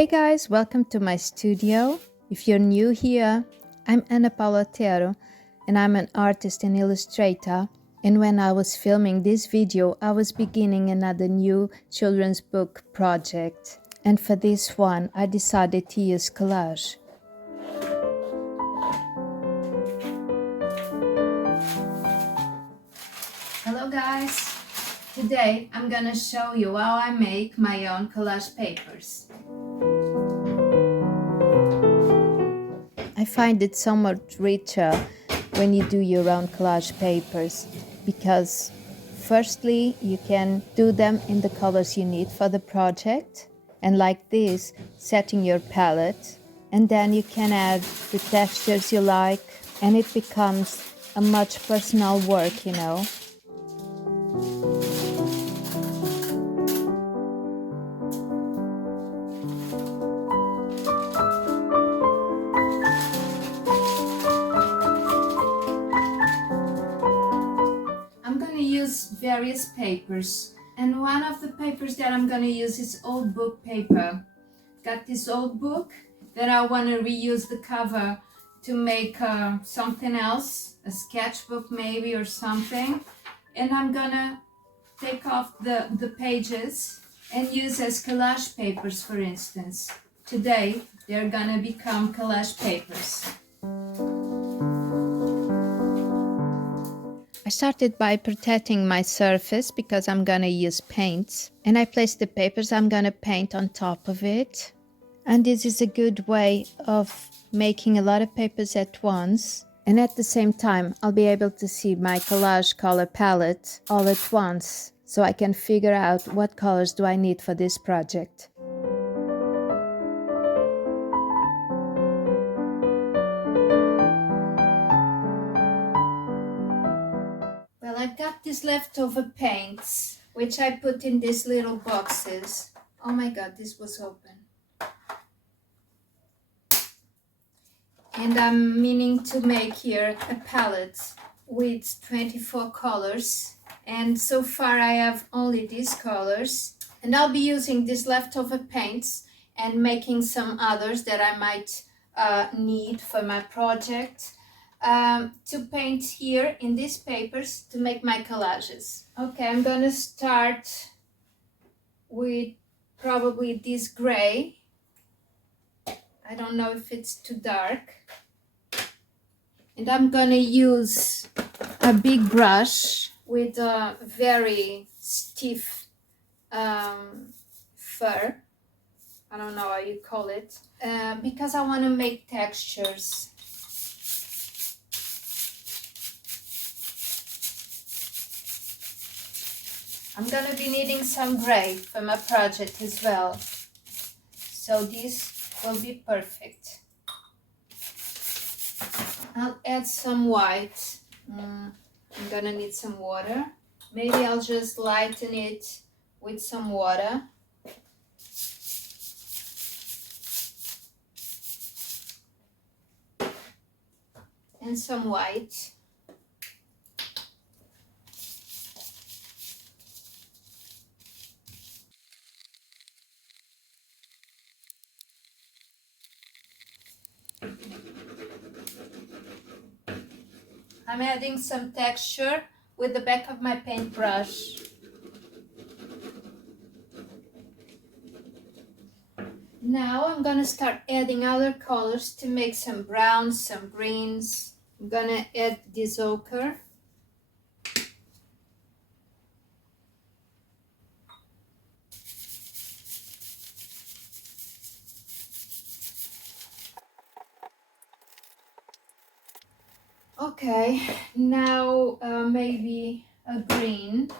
Hey guys, welcome to my studio. If you're new here, I'm Ana Paula Otero and I'm an artist and illustrator. And when I was filming this video, I was beginning another new children's book project. And for this one, I decided to use collage. Hello guys! Today I'm gonna show you how I make my own collage papers. I find it so much richer when you do your own collage papers because firstly you can do them in the colors you need for the project, and like this, setting your palette, and then you can add the textures you like and it becomes a much personal work, you know. Various papers, and one of the papers that I'm gonna use is old book paper. Got this old book that I want to reuse the cover to make something else, a sketchbook maybe or something, and I'm gonna take off the pages and use as collage papers. For instance, today they're gonna become collage papers. I started by protecting my surface because I'm gonna use paints, and I placed the papers I'm gonna paint on top of it. And this is a good way of making a lot of papers at once, and at the same time I'll be able to see my collage color palette all at once, so I can figure out what colors do I need for this project. I've got these leftover paints, which I put in these little boxes. Oh my god, this was open. And I'm meaning to make here a palette with 24 colors. And so far I have only these colors. And I'll be using these leftover paints and making some others that I might need for my project. To paint here in these papers to make my collages. Okay, I'm gonna start with probably this gray. I don't know if it's too dark. And I'm gonna use a big brush with a very stiff fur. I don't know how you call it. Because I want to make textures. I'm gonna be needing some gray for my project as well, so this will be perfect. I'll add some white. I'm gonna need some water. Maybe I'll just lighten it with some water. And some white. I'm adding some texture with the back of my paintbrush. Now I'm gonna start adding other colors to make some browns, some greens. I'm gonna add this ochre. Okay, now maybe a green.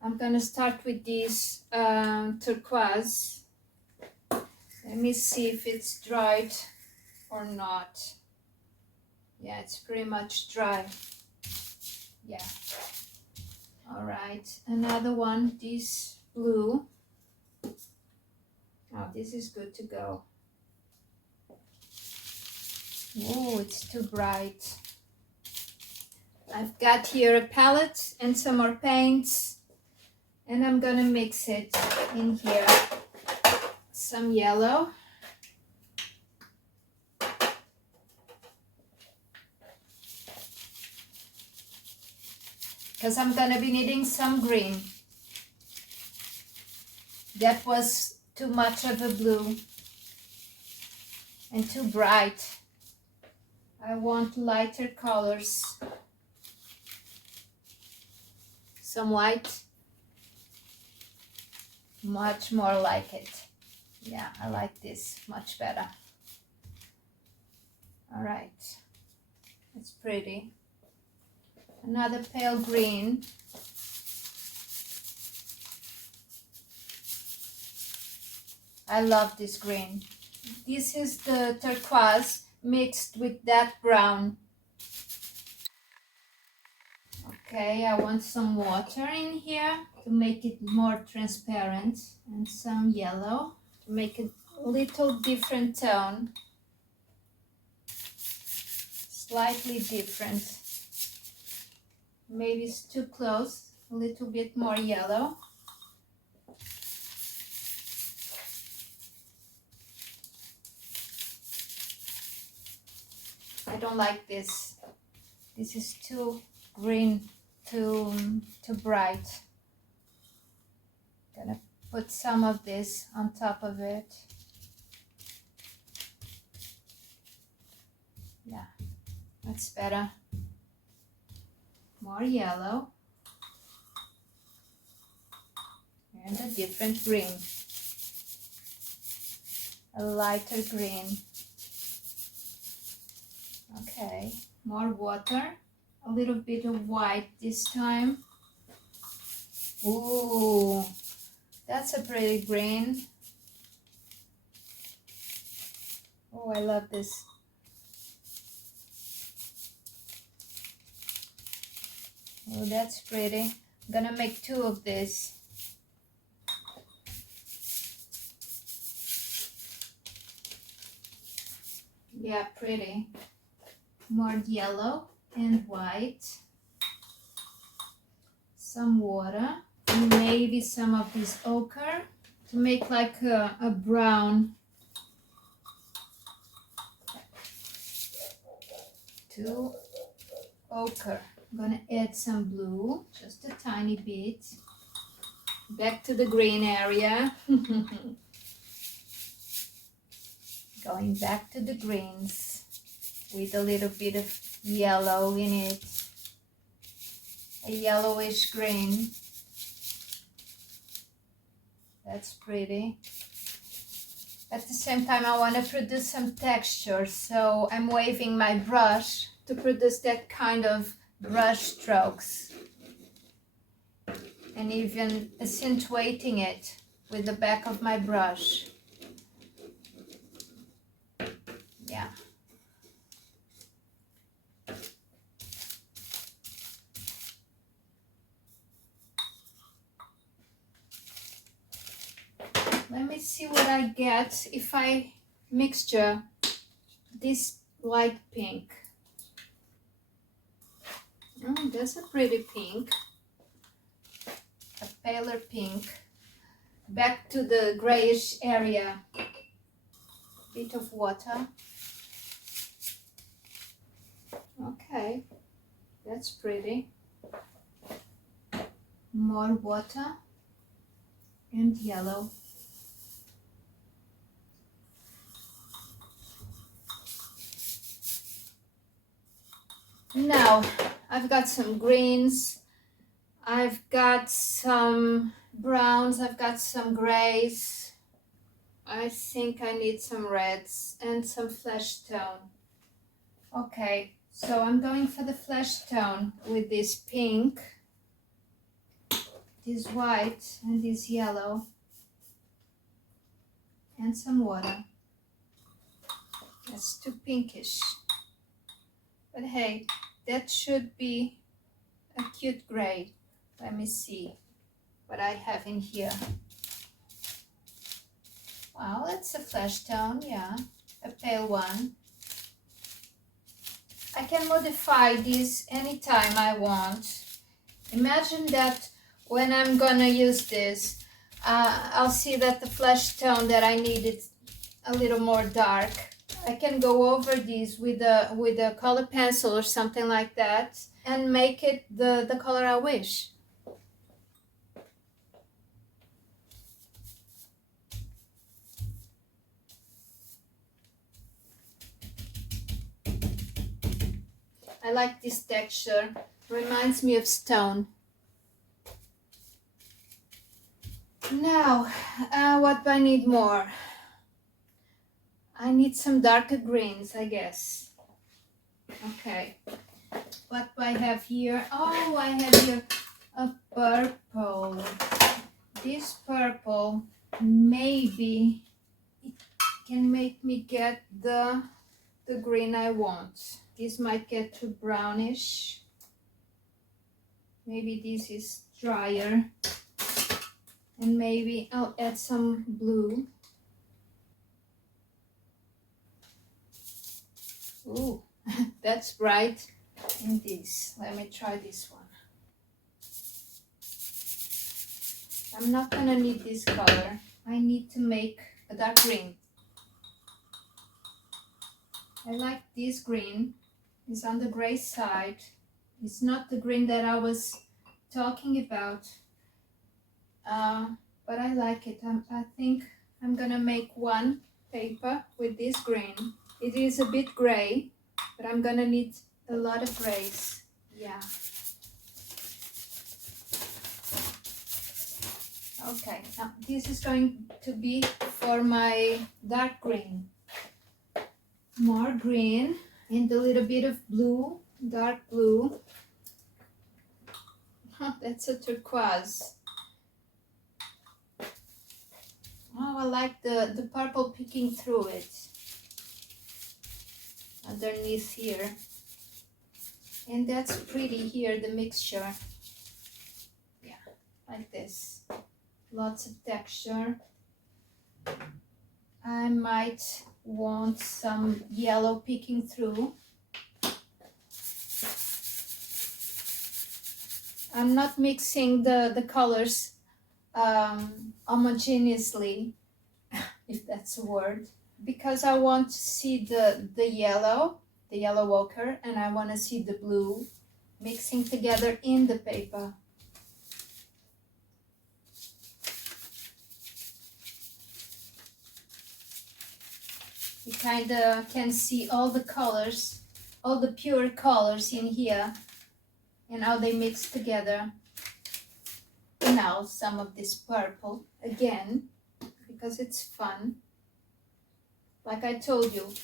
I'm gonna start with this turquoise. Let me see if it's dried or not. Yeah, it's pretty much dry. Yeah. All right, another one, this blue. Oh, this is good to go. Oh, it's too bright. I've got here a palette and some more paints, and I'm gonna mix it in here. some yellow. Because I'm gonna be needing some green. That was too much of a blue and too bright. I want lighter colors. Some white. Much more like it. Yeah, I like this much better. All right, it's pretty. Another pale green. I love this green. This is the turquoise mixed with that brown. Okay, I want some water in here to make it more transparent, and some yellow to make it a little different tone. Slightly different. Maybe it's too close. A little bit more yellow. I don't like this. This is too green, too bright. Gonna put some of this on top of it. Yeah, that's better. More yellow. And a different green. A lighter green. Okay, more water. A little bit of white this time. Ooh, that's a pretty green. Oh, I love this. Oh, that's pretty. I'm gonna make 2 of this. Yeah, pretty. More yellow and white. Some water. And maybe some of this ochre to make like a brown. 2 ochre. I'm gonna add some blue, just a tiny bit. Back to the green area. Going back to the greens with a little bit of yellow in it. A yellowish green. That's pretty. At the same time, I want to produce some texture, so I'm waving my brush to produce that kind of brush strokes, and even accentuating it with the back of my brush. Yeah. Let me see what I get if I mixture this light pink. That's a pretty pink. A paler pink. Back to the grayish area. Bit of water. Okay, that's pretty. More water and yellow. Now, I've got some greens, I've got some browns, I've got some grays. I think I need some reds and some flesh tone. Okay, so I'm going for the flesh tone with this pink, this white, and this yellow, and some water. That's too pinkish. But hey, that should be a cute gray. Let me see what I have in here. Wow, that's a flesh tone, yeah, a pale one. I can modify this anytime I want. Imagine that when I'm gonna use this, I'll see that the flesh tone that I need is a little more dark. I can go over these with a color pencil or something like that and make it the color I wish. I like this texture. Reminds me of stone. Now, what do I need more? I need some darker greens, I guess. Okay. What do I have here? Oh, I have here a purple. This purple, maybe it can make me get the green I want. This might get too brownish. Maybe this is drier. And maybe I'll add some blue. Ooh, that's bright. And this, let me try this one. I'm not gonna need this color. I need to make a dark green. I like this green. It's on the gray side. It's not the green that I was talking about, but I like it. I think I'm gonna make one paper with this green. It is a bit gray, but I'm gonna need a lot of grays. Yeah. Okay, now this is going to be for my dark green. More green and a little bit of blue, dark blue. Oh, that's a turquoise. Oh, I like the purple peeking through it. Underneath here. And that's pretty here, the mixture. Yeah, like this. Lots of texture. I might want some yellow peeking through. I'm not mixing the colors homogeneously, if that's a word, because I want to see the yellow ochre, and I want to see the blue mixing together in the paper. You kind of can see all the colors, all the pure colors in here, and how they mix together. And now some of this purple again, because it's fun. Like I told you,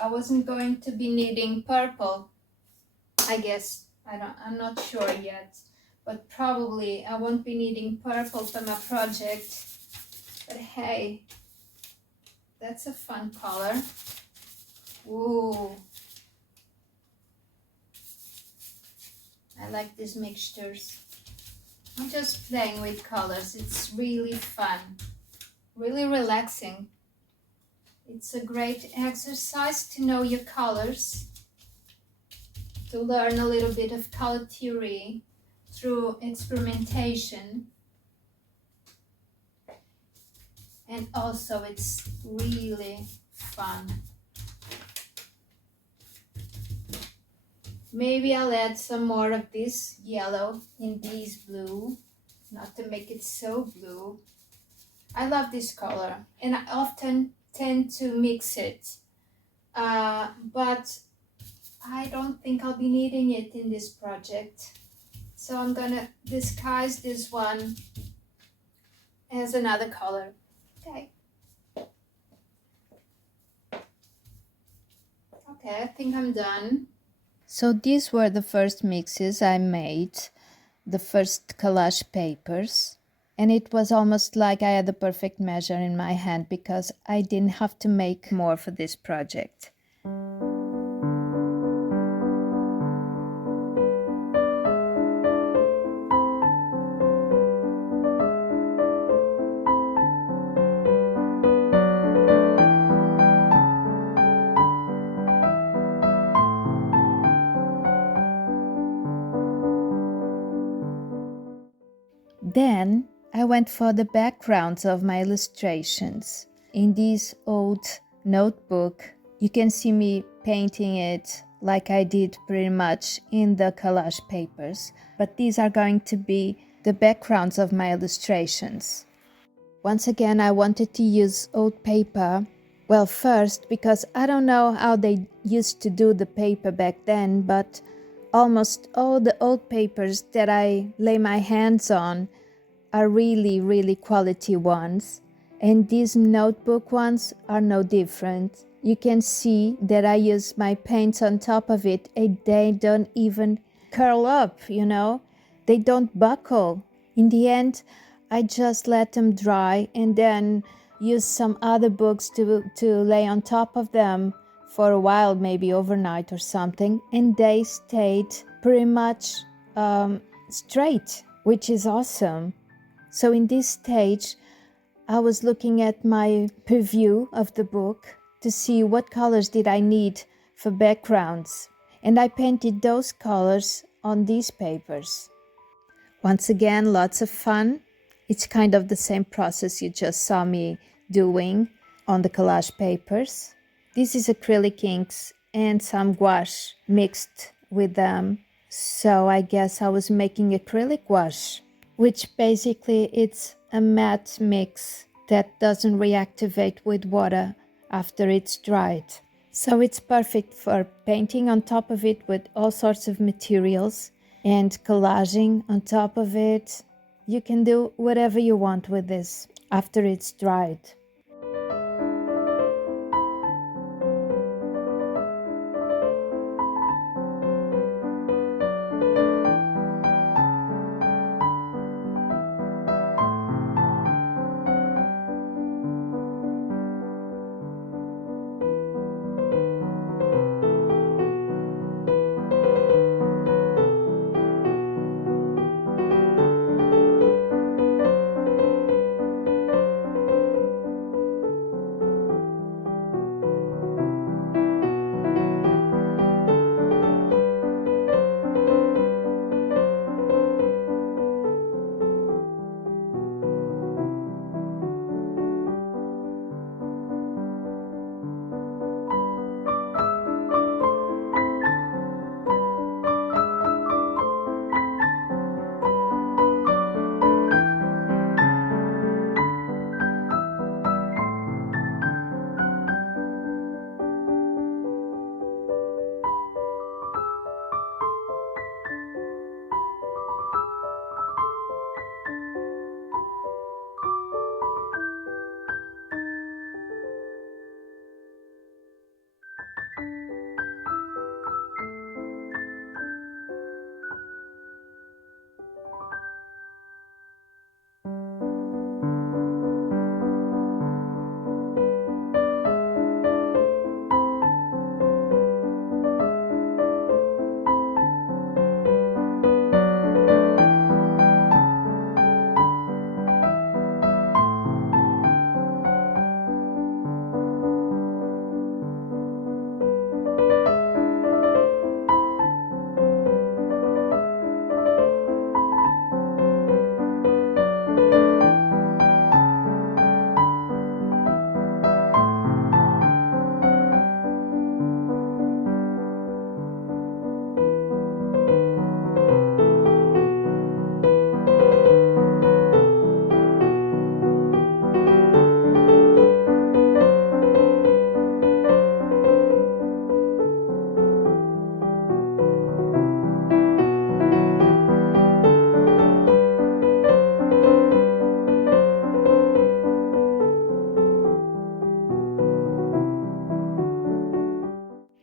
I wasn't going to be needing purple, I guess. I'm not sure yet, but probably I won't be needing purple for my project. But hey, that's a fun color. Ooh. I like these mixtures. I'm just playing with colors. It's really fun, really relaxing. It's a great exercise to know your colors, to learn a little bit of color theory through experimentation. And also it's really fun. Maybe I'll add some more of this yellow in this blue, not to make it so blue. I love this color and I often tend to mix it, but I don't think I'll be needing it in this project. So I'm gonna disguise this one as another color. Okay. Okay, I think I'm done. So these were the first mixes I made, the first collage papers. And it was almost like I had the perfect measure in my hand because I didn't have to make more for this project. Then I went for the backgrounds of my illustrations. In this old notebook, you can see me painting it like I did pretty much in the collage papers, but these are going to be the backgrounds of my illustrations. Once again, I wanted to use old paper. Well, first, because I don't know how they used to do the paper back then, but almost all the old papers that I lay my hands on are really, really quality ones. And these notebook ones are no different. You can see that I use my paints on top of it and they don't even curl up, They don't buckle. In the end, I just let them dry and then use some other books to lay on top of them for a while, maybe overnight or something. And they stayed pretty much straight, which is awesome. So in this stage, I was looking at my preview of the book to see what colors did I need for backgrounds. And I painted those colors on these papers. Once again, lots of fun. It's kind of the same process you just saw me doing on the collage papers. This is acrylic inks and some gouache mixed with them. So I guess I was making acrylic gouache, which basically it's a matte mix that doesn't reactivate with water after it's dried. So it's perfect for painting on top of it with all sorts of materials and collaging on top of it. You can do whatever you want with this after it's dried.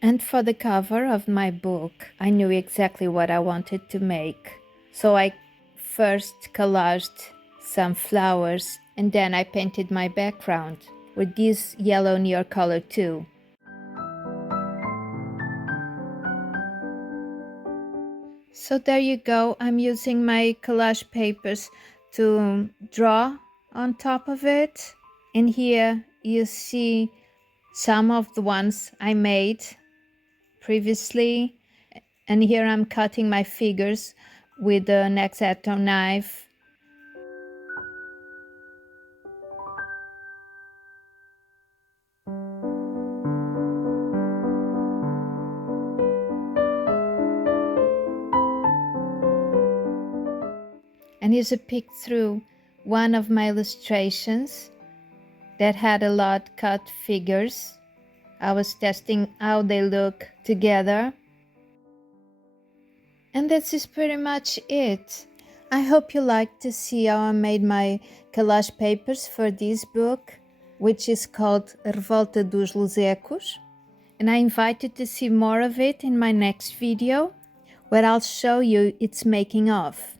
And for the cover of my book, I knew exactly what I wanted to make. So I first collaged some flowers and then I painted my background with this yellow near color too. So there you go. I'm using my collage papers to draw on top of it. And here you see some of the ones I made previously, and here I'm cutting my figures with an X-Acto knife. And here's a peek through one of my illustrations that had a lot cut figures. I was testing how they look together. And this is pretty much it. I hope you like to see how I made my collage papers for this book, which is called Revolta dos Lusecos. And I invite you to see more of it in my next video, where I'll show you its making of.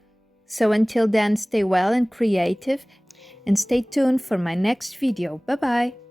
So until then, stay well and creative, and stay tuned for my next video. Bye bye!